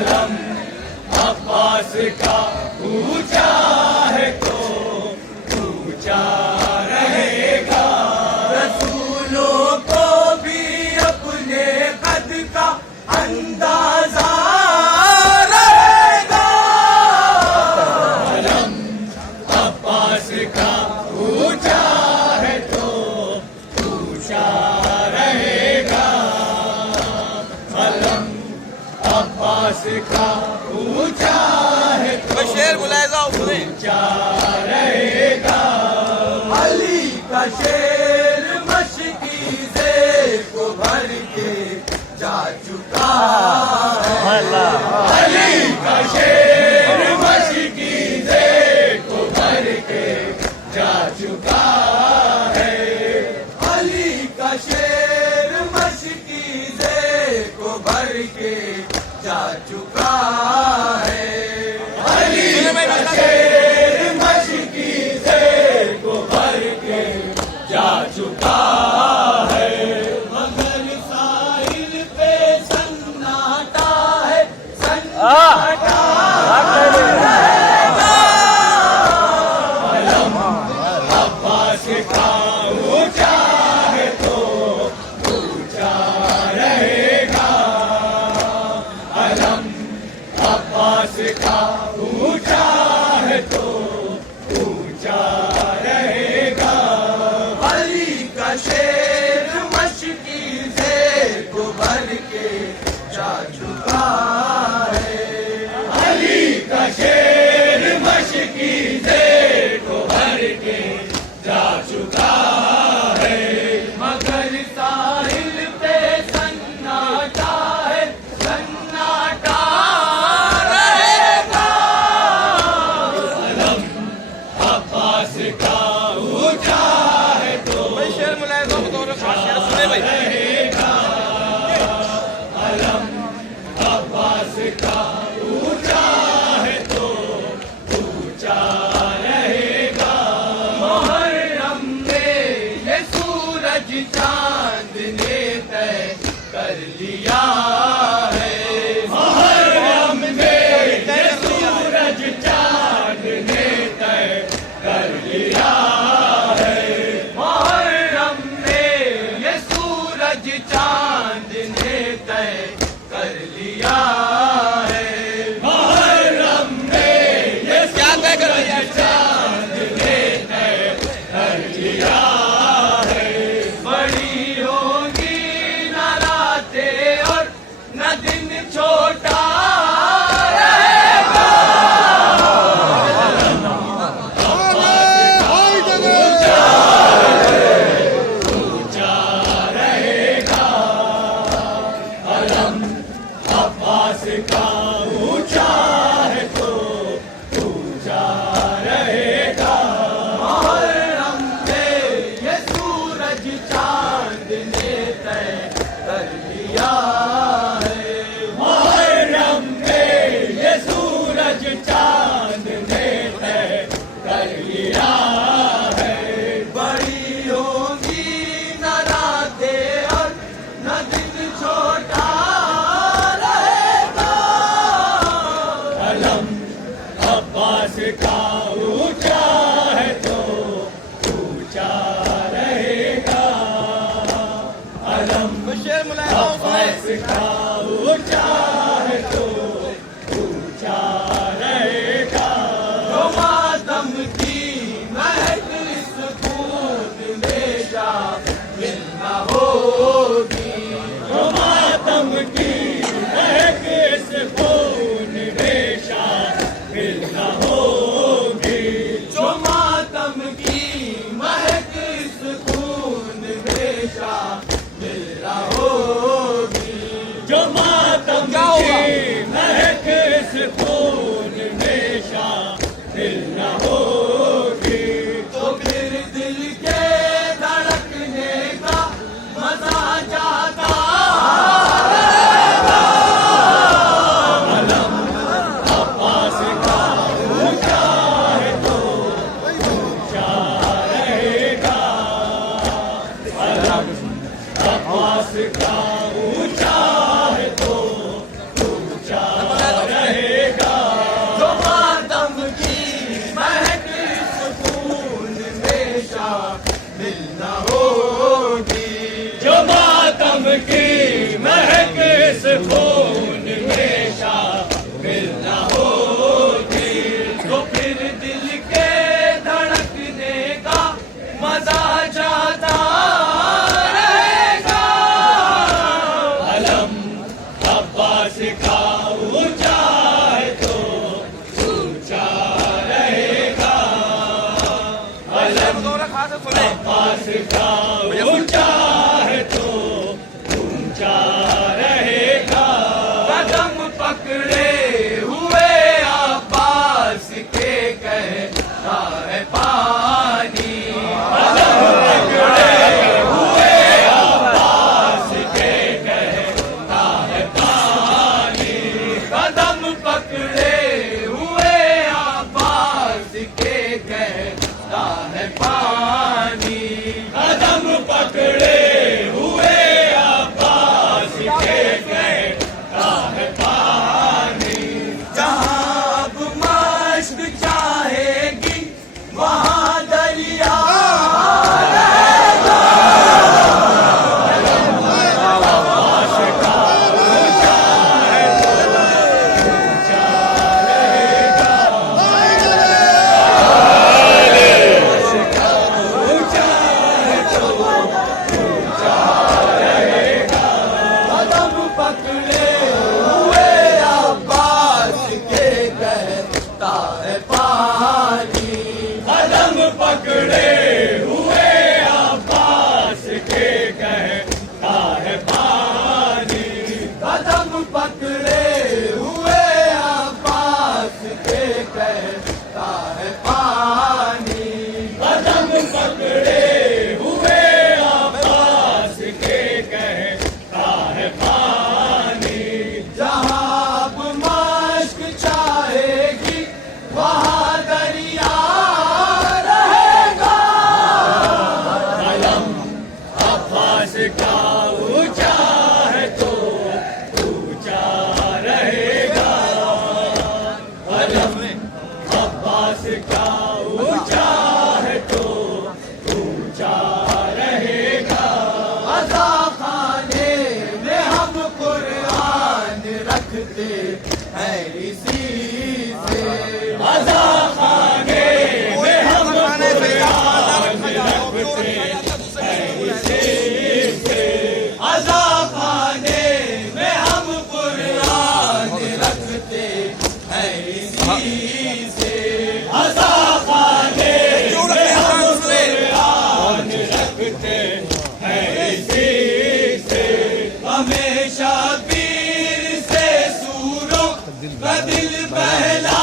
अलम अब्बास का ऊंचा है तो ऊंचा रहेगा। रसूलों को भी अपने कद का अंदाजा रहेगा। अलम अब्बास का ऊंचा है तो ऊंचा रहेगा। अलम अब्बास का ऊंचा है तो शेर बुलाएगा उसने ऊंचा रहेगा। अली का शेर मशकी से को भर के जा चुका है। अली का शेर मशकी से को भर के जा चुका है। अली का शेर मशकी से को भर के जा चुका है। अली का शेर मशकी से को भर के जा चुका है। मगर साहिल पे सन्नाटा है, सन्नाटा रहेगा। अलम अब्बास का ऊंचा है तो ऊंचा रहेगा। अलम अब्बास का ऊंचा है तो ऊंचा रहेगा। अली का शेर मशकी से को भर के जा चुका है। अली का शेर मशकी से को भर के जा चुका है। मगर साहिल पे सन्नाटा है, सन्नाटा रहेगा। अलम अब्बास का ऊंचा है तो शेर बुलाएगा बतौर खास शेर सुने भाई। रहेगा। अलम अब्बास का ऊंचा है तो ऊंचा रहेगा। मुहर्रम में ये सूरज चांद ने तय कर लिया है। मुहर्रम में ये सूरज चांद ने तय कर लिया है। मुहर्रम में ये सूरज चांद ने तय कर लिया है। मुहर्रम में ये क्या तय कर लिया? चांद ने तय कर लिया है। बड़ी होगी न रातें और न दिन छोटा रहेगा। ऊंचा रहेगा। अलम अब्बास का ऊंचा है तो ऊंचा रहेगा। मुहर्रम में ये सूरज चांद ने तय कर लिया है। मुहर्रम में ये सूरज चांद ने तय कर लिया है। बड़ी होगी न रातें और न दिन छोटा रहेगा। अलम अब्बास का ऊंचा है तो ऊंचा रहेगा। अलम शेर बुलाएगा अब्बास उसने का ऊंचा है तो ऊंचा रहेगा। जो मातम की महक इस खून में शामिल न होगी। जो मातम की महक इस खून में शामिल न होगी। जो मातम की महक इस खून में शामिल न होगी। जो मातम की महक इस खून में शामिल न होगी। तो फिर दिल के धड़कने का मजा जाता रहेगा। अलम अब्बास का ऊंचा है तो ऊंचा रहेगा। अलम अब्बास का ऊंचा है तो अब्बास का ऊंचा है तो ऊंचा रहेगा अलम खास सुने अब्बास का ऊंचा है तो ऊंचा रहेगा कदम पकड़े हुए अब्बास के कहता है पानी कदम पकड़े हुए अब्बास के कहता है पानी कदम पकड़े हुए अब्बास के कहता है पानी कदम पकड़े हुए अब्बास के कहता है पानी जहाँ अब मश्क चाहेगी वहाँ दरिया कदम पकड़े हुए अब्बास के कहता है पानी कदम पकड़े हुए अब्बास के कहता है पानी कदम पकड़े हुए अब्बास के कहता है पानी कदम पकड़े हुए अब्बास के कहता है पानी जहाँ अब मश्क चाहेगी वहाँ दरिया रहेगा कलम अब्बास का ऊंचा है तो ऊंचा रहेगा कलम अब्बास का ऊंचा है तो ऊंचा रहेगा अज़ा खाने में हम कुरान रखते हैं इसी से अज़ा खाने में हम कुरान रखते हैं इसी से अज़ा खाने में हम कुरान रखते हैं इसी से अज़ा खाने में हम कुरान रखते हैं इसी से हमेशा पीर से सूरों का दिल बहला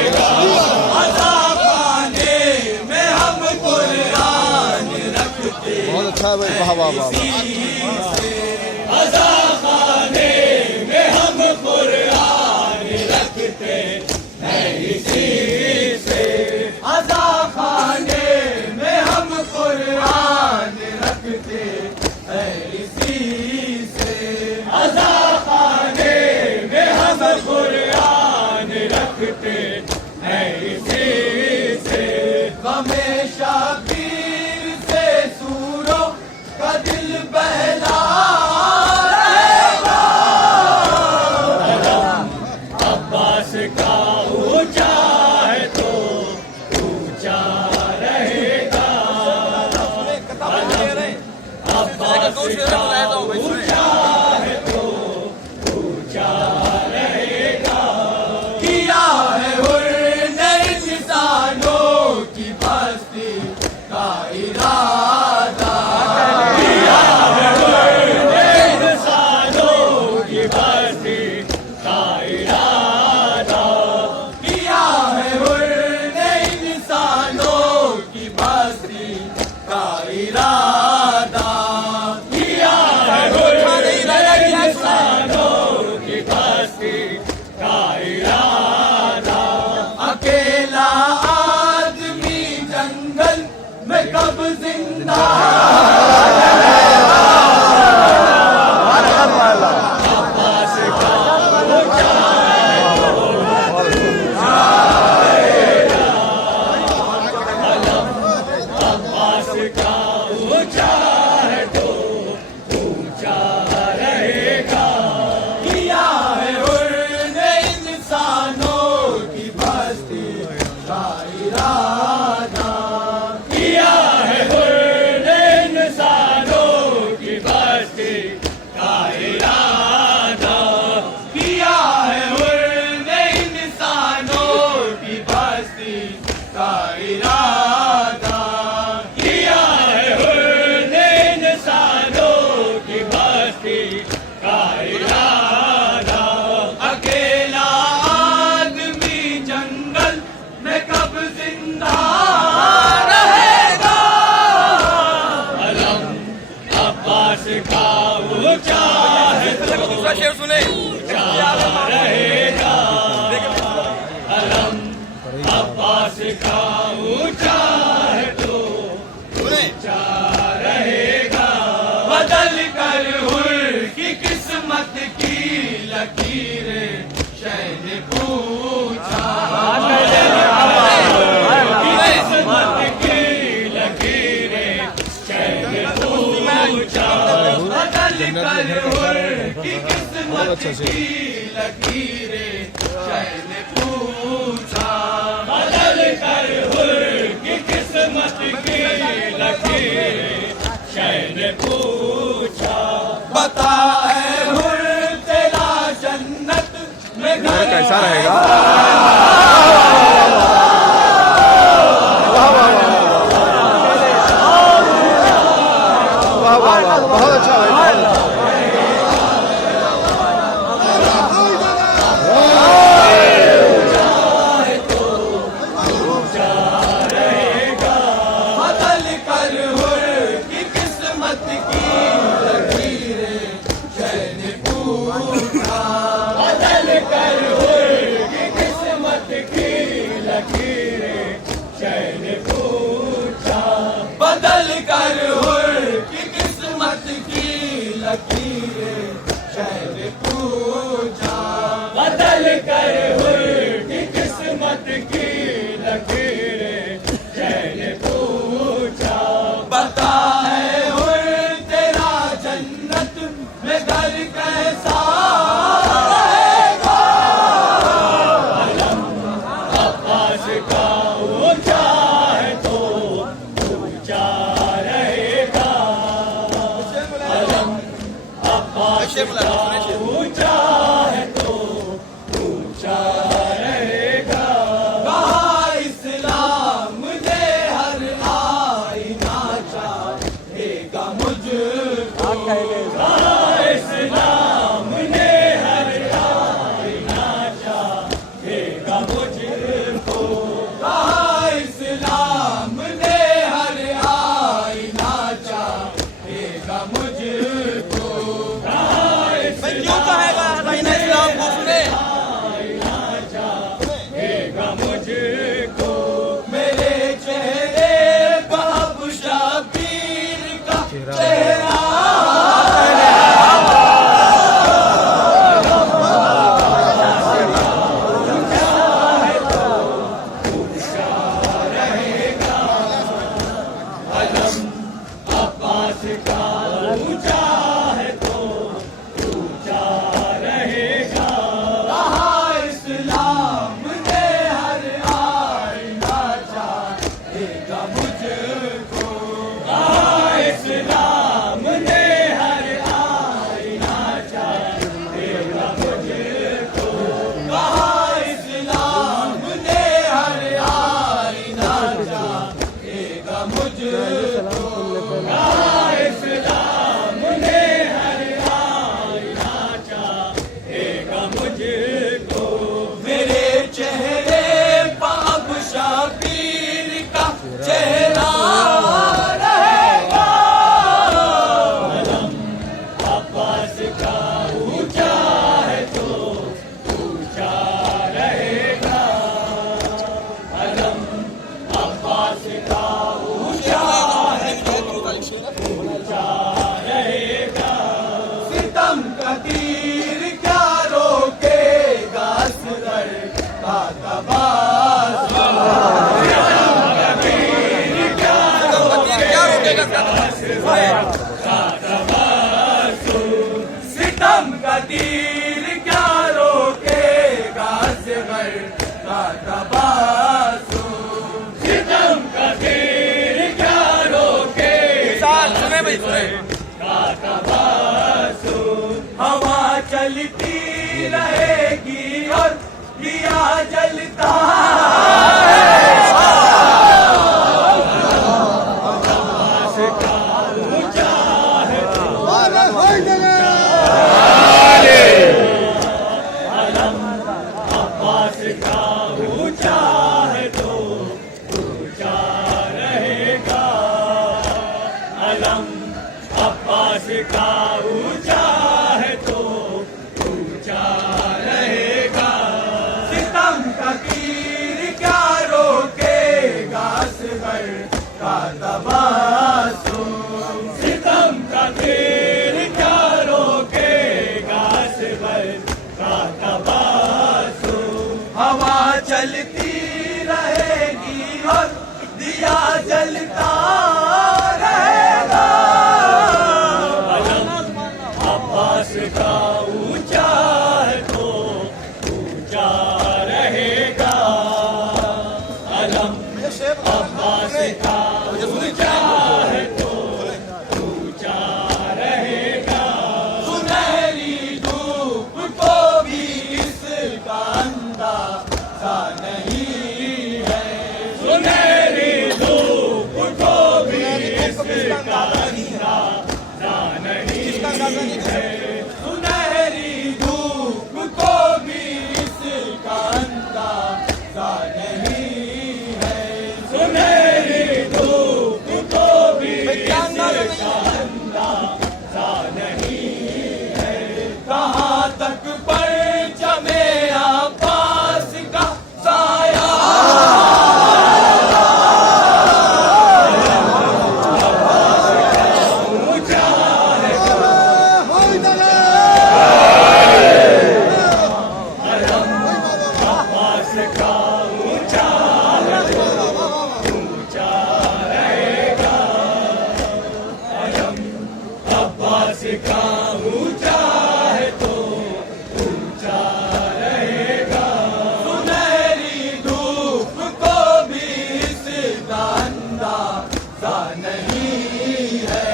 अज़ा खाने में हम कुरान रखते बहुत अच्छा है भाई, वाह वाह वाह। अज़ा खाने में हम कुरान रखते हैं इसी से अज़ा खाने में हम कुरान रखते हैं इसी से अज़ा खाने में हम कुरान रखते हैं इसी से हमेशा पीर से सूरों का दिल बहला रहेगा अब्बास का ऊंचा है तो ऊंचा रहेगा अब्बास का ऊंचा है तो ऊंचा रहेगा किया है हुर्ने इंसानों की बस्ती का इरादा इंसानों की बस्ती का इरादा किया है हुर्ने इंसानों की बस्ती का इरादा किया है का ऊंचा है तो दूसरा शेर सुने रहेगा अलम अब्बास का ऊंचा है तो ऊंचा रहेगा बदल कर हुर की किस्मत की लकीरें शहर पूछा किस्मत की लकीरें शहर पूछा बदल कर हुर की किस्मत की लकीरें शहर पूछा बदल कर हुर की किस्मत की लकीरें शहर पूछा बता है हुर तेरा जन्नत में घर कैसा रहेगा? वाह वाह वाह, बहुत अच्छा भाई, बहुत अच्छा। बदल कर हुर की किस्मत की लकीरें शहर पूछा बदल कर हुर की किस्मत की लकीरें शहर पूछा बदल कर हुर की किस्मत की लकीरें शहर पूछा बदल कर हुर की किस्मत की लकीरें शहर पूछा बता है हुर तेरा जन्नत में घर कैसा रहेगा अलम अब्बास का ऊंचा है तो ऊंचा रहेगा अलम अब्बास का ऊंचा है तो ऊंचा रहेगा कहा इस्लाम ने हर आईना चाहेगा मुझको कहा इस्लाम ने हर आईना चाहेगा मुझको कहा इस्लाम ने हर आईना चाहेगा मुझको कहा क्यों कहेगा महीना इस्लाम को सुने चाहेगा मुझको मेरे चेहरे पर अब शबीर का चेहरा अब्बास का ऊंचा है तो ऊंचा रहेगा कहा इस्लाम ने हर आईना चाहेगा मुझको कहा इस्लाम ने हर आईना चाहेगा मुझको कहा इस्लाम ने हर आईना चाहेगा मुझको कहा इस्लाम ने हर आईना चाहेगा मुझको मेरे चेहरे पर अब शबीर का चेहरा रहेगा अलम अब्बास का ऊंचा है तो ऊंचा रहेगा अलम अब्बास का ऊंचा है तो ऊंचा रहेगा सितम का तीर क्या रोकेगा असगर का तबासुम क्या रोकेगा सितम का तीर क्या रोकेगा असगर का तबासुम सितम का तीर क्या रोकेगा सुने भाई सुने हवा चलती रहेगी और दिया जलता अब्बास का ऊंचा है तो ऊंचा रहेगा अलम अब्बास अब्बास का ऊंचा है तो ऊंचा रहेगा। सितम का तीर क्या रोकेगा असगर का तबासुम। सितम का तीर क्या रोकेगा असगर का तबासुम। हवा चलती रहेगी और दिया जलता रहेगा। अब्बास का ऊंचा है तो ऊंचा रहेगा। अलम अब्बास का ऊंचा है तो ऊंचा रहेगा। सुनहरी धूप को भी इसका अंदाजा नहीं है। सुनहरी धूप को भी इसका अंदाजा नहीं है। सुनहरी धूप को भी इसका अंदाजा नहीं है। सुनहरी धूप को भी इसका अंदाजा नहीं है। कहाँ तक परचमे अब्बास का साया। अब्बास का ऊंचा है तो ऊंचा रहेगा। अब्बास का ऊंचा है तो ऊंचा रहेगा। सुनहरी धूप को भी इसका अंदाजा नहीं है।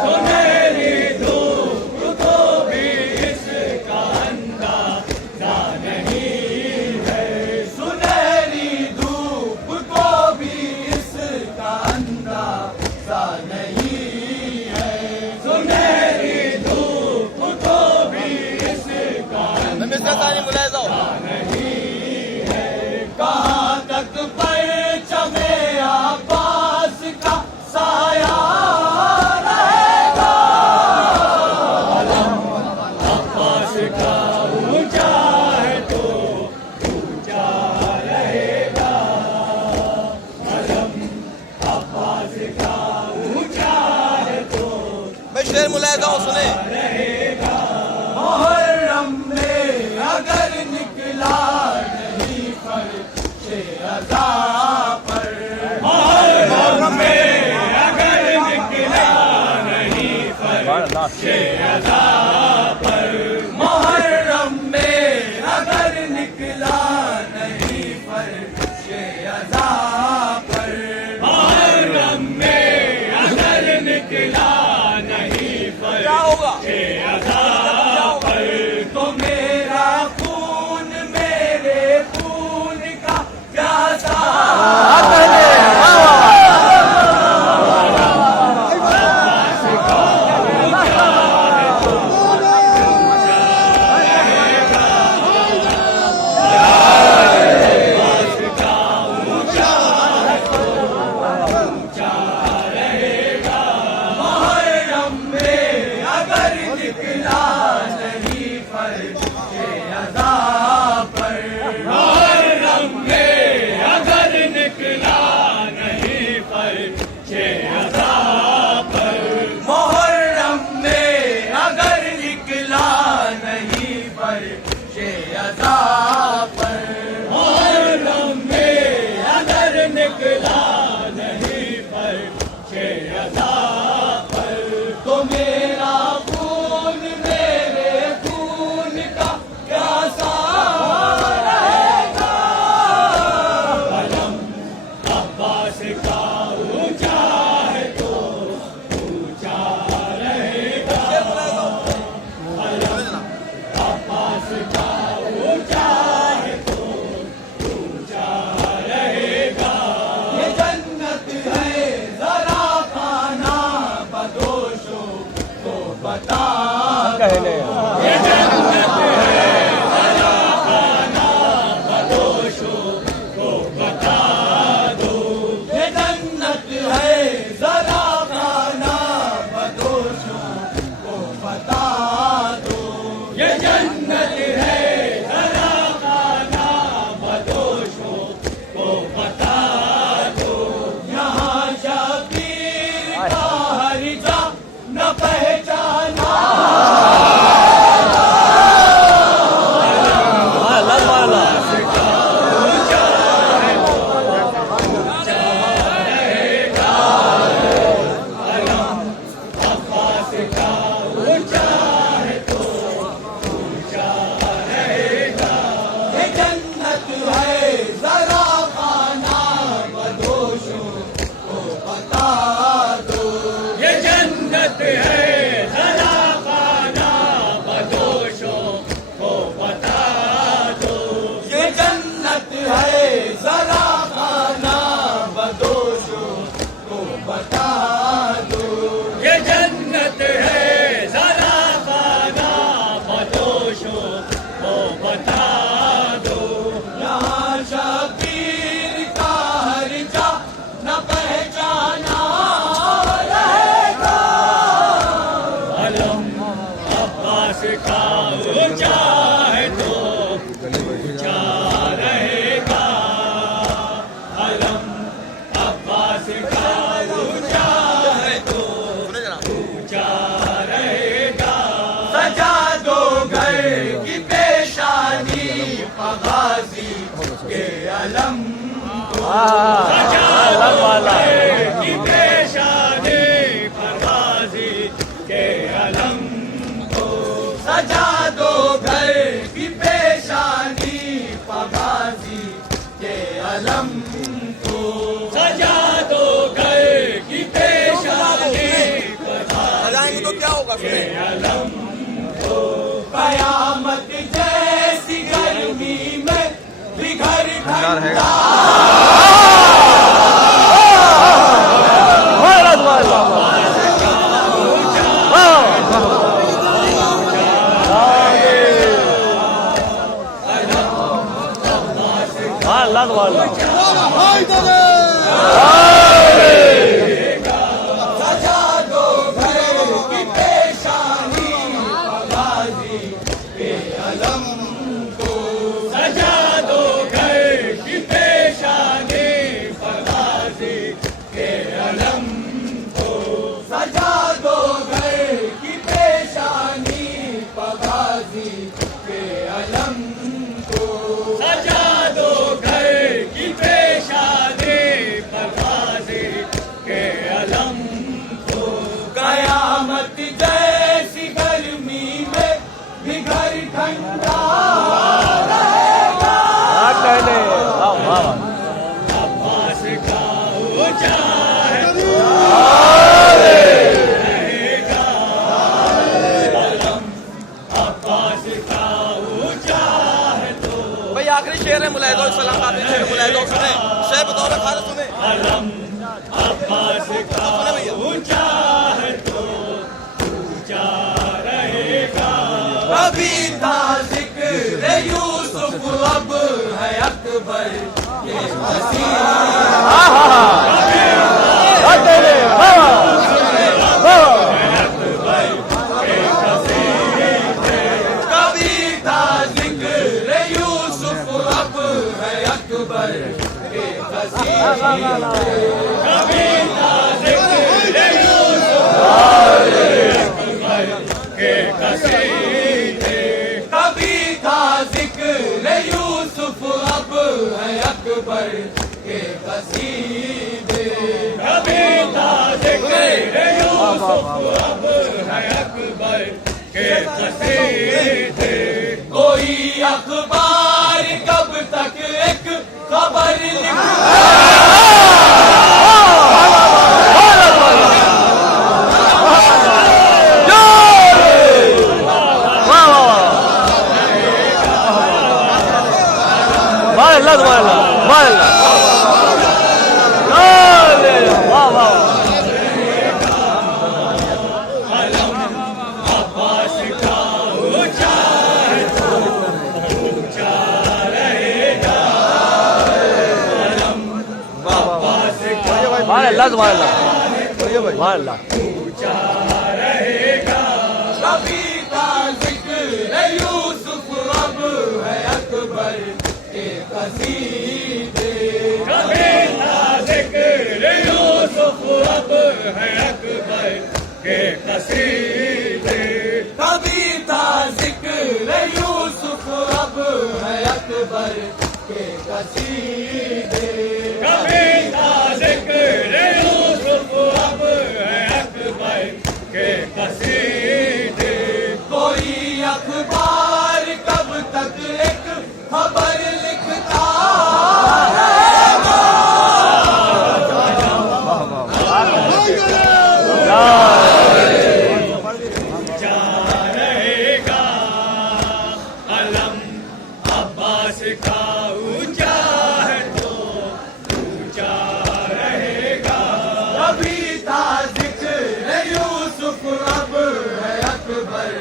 सुनहरी धूप को भी इसका अंदाजा नहीं है। सुनहरी धूप को भी इसका अंदाजा नहीं है। सुनहरी धूप को भी इसका अंदाजा नहीं है। कहाँ तक परचमे अब्बास का साया रहेगा। अब्बास का ऊंचा है तो ऊंचा रहेगा। अब्बास का ऊंचा है तो मैं शेर मुलायदा हूँ, सुने। रहेगा। मुहर्रम में अगर निकला नहीं फर्शे अज़ा पर। मुहर्रम में अगर निकला नहीं फर्शे अज़ा पर। मुहर्रम में अगर निकला नहीं फर्शे अज़ा पर। मुहर्रम में अगर निकला नहीं फर्शे अज़ा पर। तो मेरा खून मेरे खून का प्यासा। मुहर्रम में अगर निकला नहीं फर्शे अज़ा पर। मुहर्रम में अगर निकला नहीं फर्शे अज़ा पर। मुहर्रम में अगर निकला नहीं फर्शे अज़ा पर। मुहर्रम में अगर निकला नहीं फर्शे अज़ा पर। तो मेरा खून मेरे खून का प्यासा रहेगा। अब्बास का ऊंचा है तो ऊंचा रहेगा। अब्बास का ऊंचा है तो ऊंचा रहेगा। ये जन्नत है जरा खाना बदोशों को बता दो। ये जन्नत है जरा खाना बदोशों को बता दो। ये जन्नत है जरा खाना बदोशों अब्बास का ऊंचा है तो ऊंचा रहेगा अलम, अब्बास का ऊंचा है तो ऊंचा रहेगा। सजा दो घर की पेशानी गाजी के अलम को, सजा दो घर की पेशानी गाजी के अलम को, सजा दो घर की पेशानी गाजी के अलम को, सजा दो घर की पेशानी सजाएंगे तो क्या होगा सुने। अलम। कयामत जैसी गर्मी में बिघर ठंडा सजा दो घर की पेशानी गाजी के अलम को, सजा दो घर की पेशानी गाजी के अलम को, सजा दो घर की पेशानी गाजी के अलम को, सजा दो घर की पेशानी गाजी के अलम को। कयामत जैसी गर्मी में बिघर ठंडा रहेगा। अब्बास का ऊंचा है तो रहेगा अलम, अब्बास का ऊंचा है तो भाई आखिरी शेर है मुलाहिदो सलाम का, आखिरी शेर मुलाहिदो सुने, शेर बतौर खालिद सुने। अलम, अब्बास का ऊंचा है तो ऊंचा रहेगा। अभी था जिक्र यूसुफ अब है अकबर के कभी था जिक्र यूसुफ अब है अकबर के कभी के कसीदे, कभी था जिक्र यूसुफ अब है अकबर के कसीदे, कभी जिक्र यूसुफ अब है अकबर के कसीदे। कोई अखबार कब तक एक खबर लिखता अब्बास का ऊंचा है तो ऊंचा रहेगा अलम, अब्बास का ऊंचा रहेगा। कभी का जिक्र यूसुफ अब है अकबर के कसीदे, कभी जिक्र यूसुफ अब है अकबर के कसीदे। कभी था जिक्र यूसुफ अब है अकबर के कसीदे, कभी जिक्र यूसुफ अब है अकबर के कसीदे। कोई अखबार कब तक एक खबर लिखता रहेगा। ऊंचा रहेगा अलम, अब्बास का ऊंचा है तो ऊंचा रहेगा। कभी था जिक्र यूसुफ अब है अकबर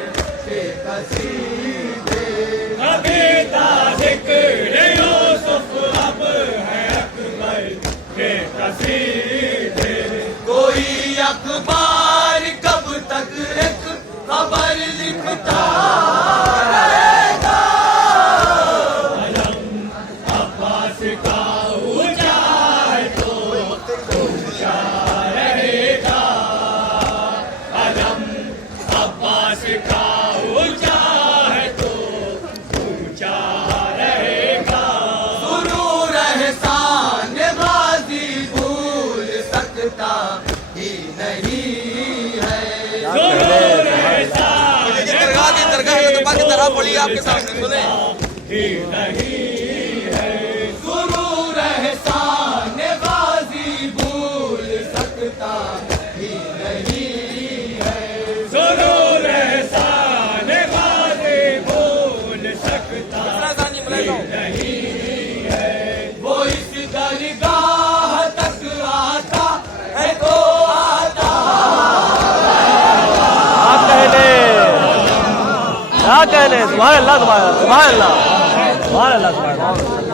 के कसीदे, कभी जिक्र यूसुफ अब है अकबर के कसीदे। कोई अखबार कब तक एक खबर लिखता इतिहास का ऊंचा है तो ऊंचा रहेगा। सुरूर एहसान गाजी भूल सकता ही नहीं है। सुरूर एहसान दरगाह की तरह पड़ी आपके सामने सुने। ही नहीं है। सुरूर एहसान गाजी भूल सकता ही नहीं है। सुरूर एहसान गाजी भूल सकता नहीं है। वो इस दरगाह तक आता है तो आता क्या कहने सुभान अल्लाह सुभान अल्लाह सुभान अल्लाह सुभान अल्लाह।